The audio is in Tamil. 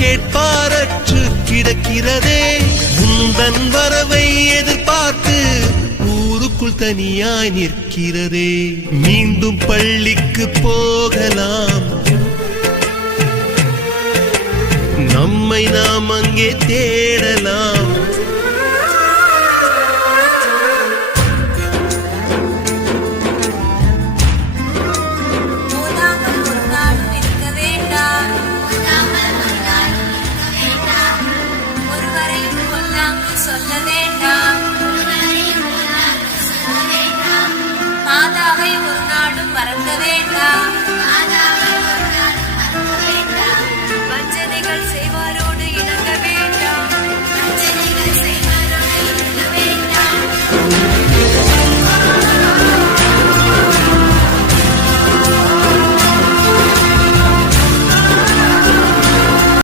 கேட்பாரற்று கிடக்கிறதே. உந்தன் வரவை எதிர்பார்த்து ஊருக்குள் தனியாய் நிற்கிறதே. மீண்டும் பள்ளிக்கு போகலாம், நம்மை நாம் அங்கே தேடலாம்.